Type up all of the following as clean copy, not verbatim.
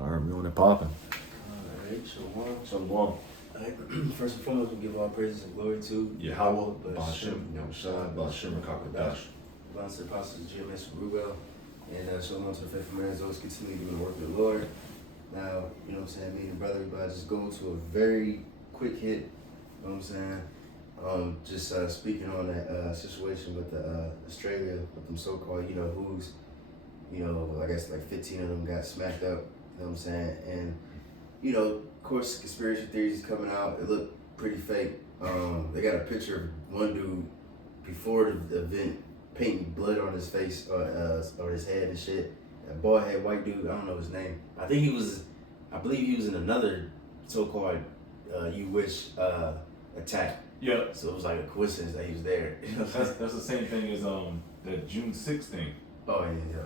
All right, we on it popping. Alright, Shalom. Shalom. Alright, first and foremost, we give all praises and glory to Yahweh, Ba'ashem, Yahushua, Ba'ashem, Rakakadash. Blessed Apostle GMS Rubel, and Shalom to the faithful men, those continue doing the work of the Lord. Now, you know what I'm saying, me and brother, we about to just go to a very quick hit, you know what I'm saying? Just speaking on that situation with the Australia, with them so-called, who's, I guess like 15 of them got smacked up, you know what I'm saying? And, of course, conspiracy theories is coming out. It looked pretty fake. They got a picture of one dude before the event painting blood on his face or his head and shit. That bald head white dude, I don't know his name. I believe he was in another so-called You Wish attack. Yeah. So it was like a coincidence that he was there. That's the same thing as the June 6th thing. Oh yeah.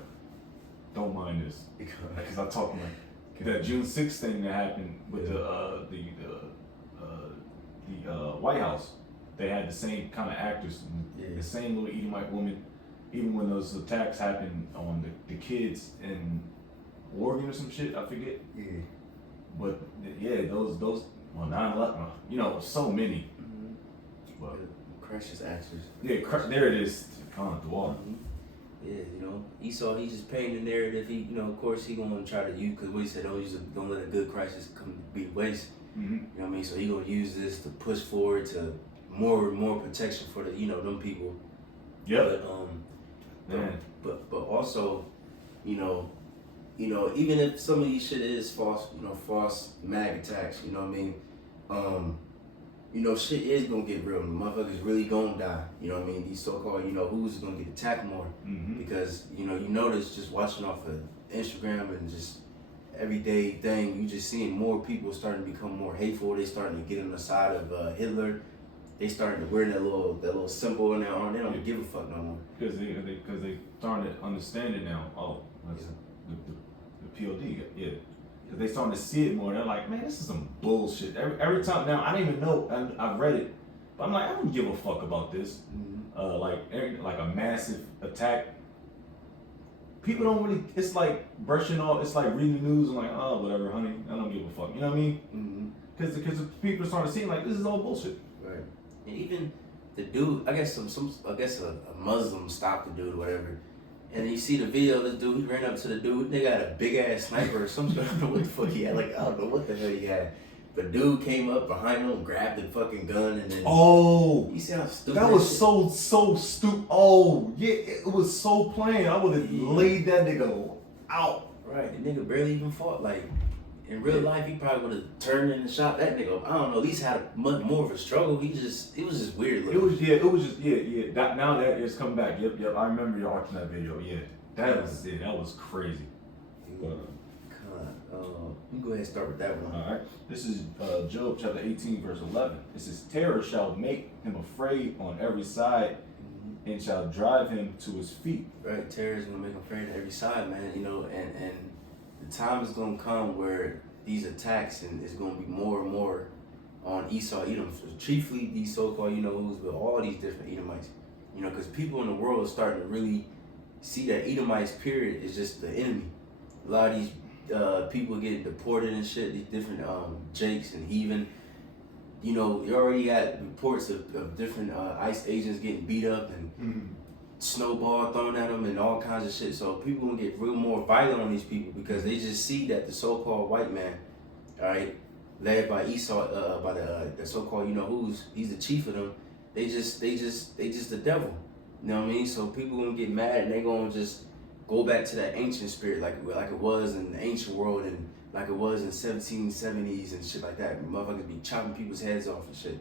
Don't mind this because I talk like that June 6th thing that happened with the White House. They had the same kind of actors, the same little Edomite woman. Even when those attacks happened on the kids in Oregon or some shit, I forget. Yeah. But yeah, those 9/11, so many. Mm-hmm. But precious actors. Yeah, there it is. Gone through all. Mm-hmm. Yeah, Esau, he's just painting the narrative. He, of course, he gonna try to use, because what he said, don't let a good crisis come be waste. Mm-hmm. You know what I mean? So he gonna use this to push forward to more and more protection for the, them people. Yeah. But also, even if some of these shit is false, false mag attacks, you know what I mean? Shit is gonna get real. Motherfuckers really gonna die. You know what I mean? These so-called, who's gonna get attacked more. Mm-hmm. Because, you notice just watching off of Instagram and just everyday thing, you just seeing more people starting to become more hateful. They starting to get on the side of Hitler. They starting to wear that little symbol in their arm. They don't give a fuck no more. Because they starting to understand it now. Oh, that's the POD. Yeah. Because they starting to see it more. They're like, man, this is some bullshit. Every time now, I don't even know. I've read it, but I'm like, I don't give a fuck about this. Mm-hmm. Like a massive attack. People don't really. It's like brushing off. It's like reading the news and like, oh, whatever, honey. I don't give a fuck. You know what I mean? Because people are starting to see like this is all bullshit. Right. And even the dude, I guess a Muslim stopped the dude or whatever. And then you see the video of this dude, he ran up to the dude, they got a big ass sniper or something. I don't know what the fuck he had, I don't know what the hell he had. But dude came up behind him, grabbed the fucking gun, and then... Oh! You see how stupid that was so stupid. Oh, yeah, it was so plain. I would have laid that nigga out. Right, the nigga barely even fought. Like, in real life, he probably would have turned in and shot that nigga. I don't know, at least had a much more of a struggle. It was just weird looking. It was just now that it's come back. Yep. I remember you watching that video. Yeah, that was crazy. You can go ahead and start with that one. All right. This is Job chapter 18, verse 11. It says, terror shall make him afraid on every side and shall drive him to his feet. Right, terror is going to make him afraid on every side, man. And the time is going to come where these attacks and is going to be more and more on Esau, Edom. Chiefly these so-called, who's with all these different Edomites. Because people in the world are starting to really see that Edomites, period, is just the enemy. A lot of these people getting deported and shit, these different Jakes and heathen. You already got reports of different ICE agents getting beat up and snowball thrown at them and all kinds of shit. So people gonna get real more violent on these people because they just see that the so-called white man, all right, led by Esau, by the so-called he's the chief of them. They just the devil. You know what I mean? So people gonna get mad and they gonna just go back to that ancient spirit like it was in the ancient world and like it was in 1770s and shit like that. Motherfuckers be chopping people's heads off and shit.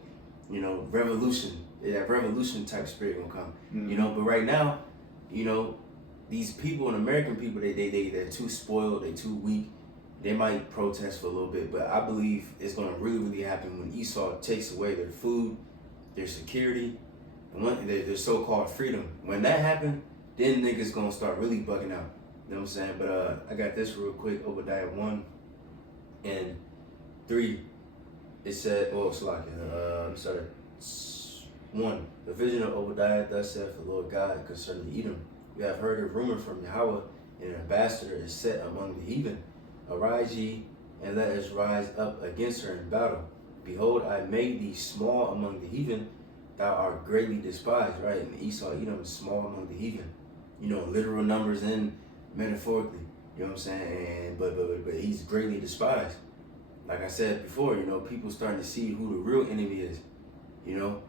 Revolution. That revolution type spirit gonna come. Mm-hmm. But right now, these people, and American people, they're too spoiled, they're too weak. They might protest for a little bit, but I believe it's gonna really, really happen when Esau takes away their food, their security, and their so-called freedom. When that happens, then niggas gonna start really bugging out. You know what I'm saying? But I got this real quick, Obadiah 1 and 3. It said, sorry. 1. The vision of Obadiah, thus saith the Lord God concerning Edom. We have heard a rumor from Yahweh, and an ambassador is set among the heathen. Arise ye, and let us rise up against her in battle. Behold, I made thee small among the heathen, thou art greatly despised, right? And Esau, Edom is small among the heathen. You know, literal numbers and metaphorically. You know what I'm saying? And but he's greatly despised. Like I said before, you know, people starting to see who the real enemy is. You know,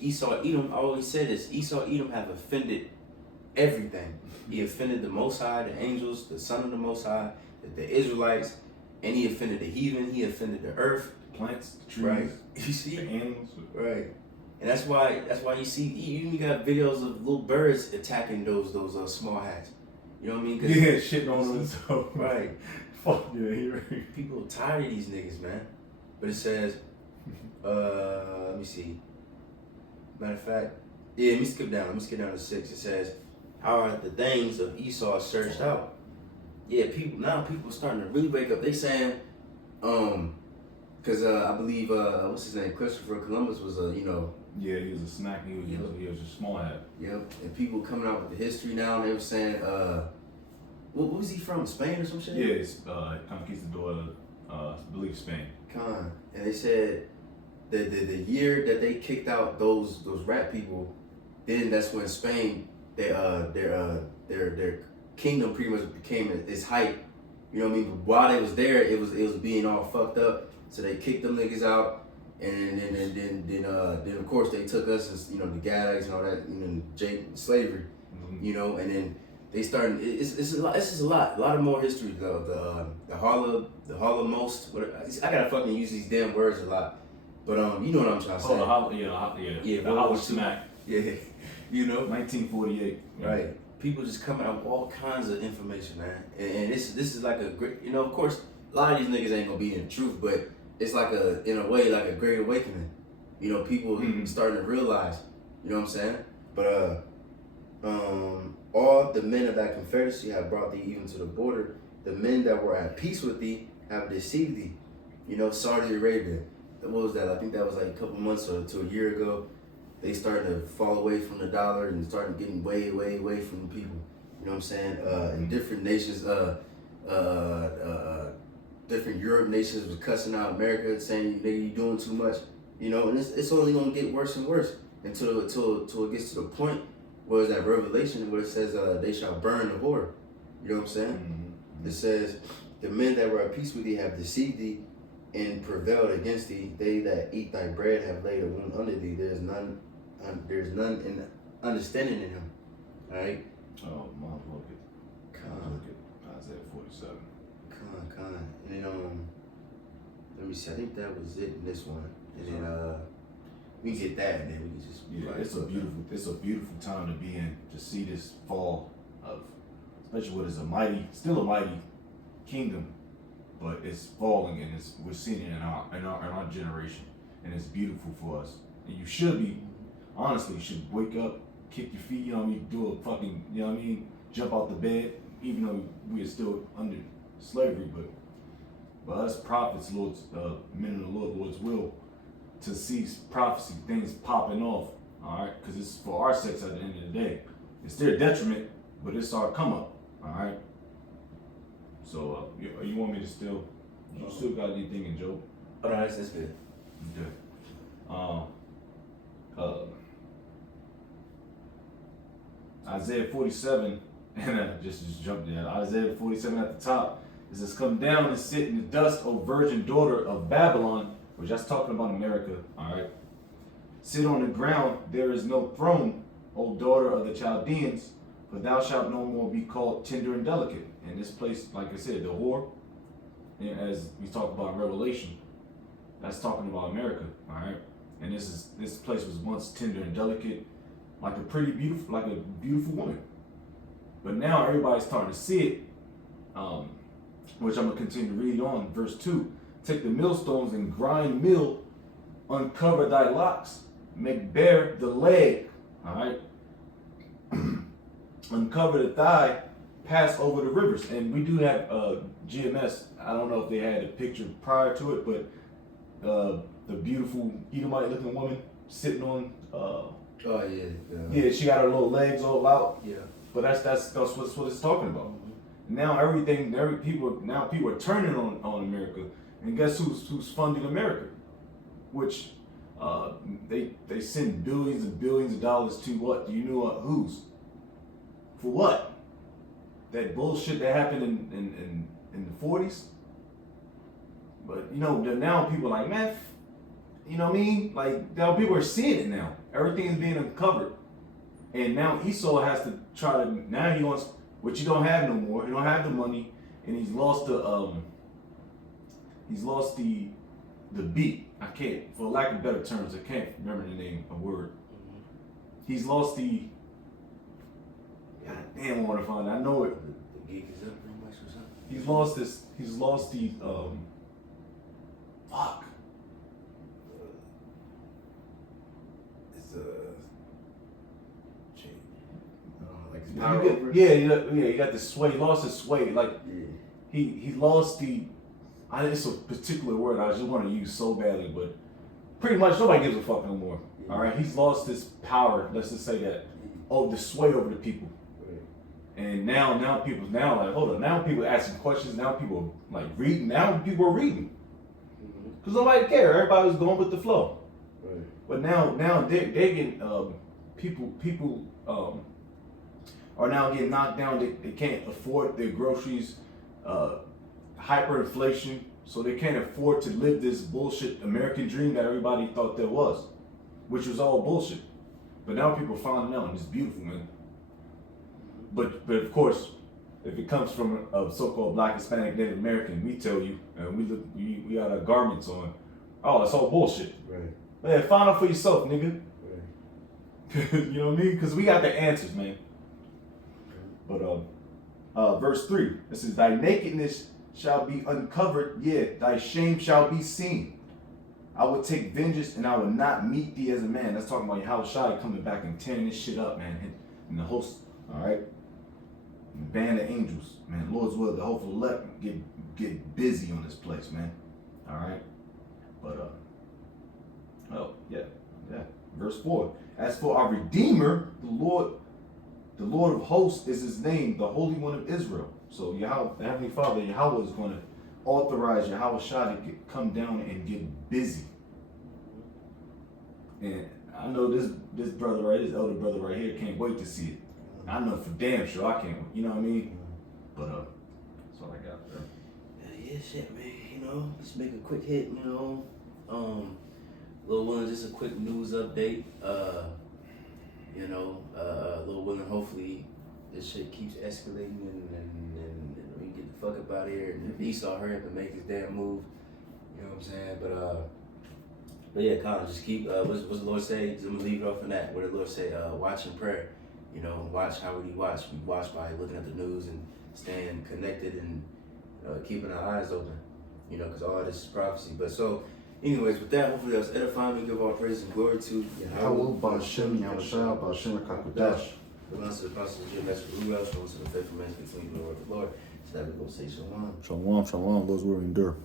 Esau, Edom. I always said this: Esau, Edom have offended everything. He offended the Most High, the angels, the Son of the Most High, the Israelites, and he offended the heathen. He offended the earth, The plants, the trees, right? You see, the animals. right? And that's why you see you even got videos of little birds attacking those small hats. You know what I mean? 'Cause Yeah, shitting on them. So right. Fuck yeah, you're right. People are tired of these niggas, man. But it says, let me see. Matter of fact, yeah, let me skip down to 6. It says, how are the things of Esau searched out? Yeah, people starting to really wake up. They saying, because I believe, what's his name? Christopher Columbus was Yeah, he was a snack. He was a small hat. Yep. And people coming out with the history now, and they were saying, what was he from? Spain or some shit? Yeah, it's Conquistador, I believe Spain. And they said the year that they kicked out those rap people, then that's when Spain their kingdom pretty much became its height. You know what I mean? But while they was there, it was being all fucked up. So they kicked them niggas out, and then of course they took us as the gags and all that, slavery, Mm-hmm. and then they started. It's just a lot of more history though. The Holocaust. I gotta fucking use these damn words a lot, but you know what I'm trying to say. The Hollow Smack. Yeah, 1948. Right. People just coming out with all kinds of information, man. And this is like a great, of course, a lot of these niggas ain't gonna be in the truth, but it's like in a way, like a great awakening. People starting to realize, you know what I'm saying? But all the men of that confederacy have brought thee even to the border. The men that were at peace with thee have deceived thee. Saudi Arabia. What was that? I think that was like a couple months or to a year ago. They started to fall away from the dollar and started getting way, way away from the people. You know what I'm saying? In different nations, different Europe nations was cussing out America, saying, "Nigga, you doing too much." And it's only gonna get worse and worse until it gets to the point where it's that Revelation where it says, "They shall burn the whore." You know what I'm saying? Mm-hmm. It says, "The men that were at peace with thee have deceived thee and prevailed against thee. They that eat thy bread have laid a wound under thee. There's none in understanding in him." All right. Oh, Mom, look at Isaiah 47. And then let me see. I think that was it in this one. And then we can get that, and then we can just It's a beautiful time to be in, to see this fall of, especially what is still a mighty kingdom, but it's falling, and we're seeing it in our generation, and it's beautiful for us. And you should wake up, kick your feet, do a fucking, jump out the bed, even though we are still under slavery, but us prophets, men of the Lord's will, to see prophecy, things popping off, all right? Because it's for our sakes at the end of the day. It's their detriment, but it's our come up, all right? So, you want me to still got anything in Job? Oh, no, that's good. Okay. Isaiah 47, and I just jumped in. Isaiah 47 at the top. It says, "Come down and sit in the dust, O virgin daughter of Babylon," which that's talking about America, all right? "Sit on the ground, there is no throne, O daughter of the Chaldeans, for thou shalt no more be called tender and delicate." And this place, like I said, the whore, as we talked about in Revelation, that's talking about America, all right? And this place was once tender and delicate, like a beautiful woman. But now everybody's starting to see it, which I'm gonna continue to read on, verse 2. "Take the millstones and grind meal, uncover thy locks, make bare the leg," all right? "Uncover the thigh, pass over the rivers." And we do have GMS. I don't know if they had a picture prior to it, but the beautiful Edomite looking woman sitting on Oh yeah. yeah, she got her little legs all out. Yeah. But that's what it's talking about. now people are turning on America, and guess who's funding America? Which they send billions and billions of dollars to what? Do you know what? Who's? For what? That bullshit that happened in the 40s. But you know, now people are like, man, you know what I mean? Like now people are seeing it now. Everything is being uncovered. And now Esau has to try to, now he wants what you don't have no more. You don't have the money, and he's lost the beat. I can't, for lack of better terms, I can't remember the name, a word. He's lost the, God damn, I want to find it. I know it. The gig is up pretty much or something. He's lost the, fuck. It's like his power over. You got the sway. He lost his sway. Like Yeah. he lost the. It's a particular word I just want to use so badly, but pretty much nobody gives a fuck no more. Yeah. All right, he's lost his power. Let's just say that. Oh, the sway over the people. Right. And now people like, hold on. Now people asking questions. Now people like reading. Now people are reading because nobody care. Everybody was going with the flow. Right. But now they getting people are now getting knocked down. They can't afford their groceries. Hyperinflation, so they can't afford to live this bullshit American dream that everybody thought there was, which was all bullshit. But now people finding out, and it's beautiful, man. But of course, if it comes from a so-called Black, Hispanic, Native American, we tell you, and we got our garments on. Oh, it's all bullshit. Right. Man, find out for yourself, nigga. Right. You know what I mean? Because we got the answers, man. But verse 3, it says, "Thy nakedness shall be uncovered, yea, thy shame shall be seen. I will take vengeance, and I will not meet thee as a man." That's talking about Yahushua coming back and tearing this shit up, man. And the host, all right, and the band of angels, man. Lord's will, the hopeful elect get busy on this place, man. All right, but Verse 4. As for our Redeemer, the Lord of hosts is his name, the Holy One of Israel. So Yahweh, the Heavenly Father, Yahweh is going to authorize Yahushua to come down and get busy. And I know this brother right, this elder brother right here can't wait to see it. I know for damn sure I can't. You know what I mean? But that's all I got there. Yeah, shit, man. You know, let's make a quick hit. You know, Lil Willin, just a quick news update. Lil Willin, hopefully this shit keeps escalating and we get the fuck up out of here. And if Esau hurry up and make his damn move, you know what I'm saying? But yeah, Colin, just keep. What's the Lord say? I'm gonna leave it off on that. What the Lord say? Watch in prayer. You know, watch. How would he watch? We watch by looking at the news and staying connected and keeping our eyes open. You know, because all this is prophecy. But so, anyways, with that, hopefully that was edifying. We give all praise and glory to Yahweh, Ba'ashem, Yahushua, Ba'ashem, Kakudash. The last of the apostles, Jim, that's for who else? To the faithful man, continue to the word of the Lord. So that we go say shalom. Shalom, shalom, those will endure.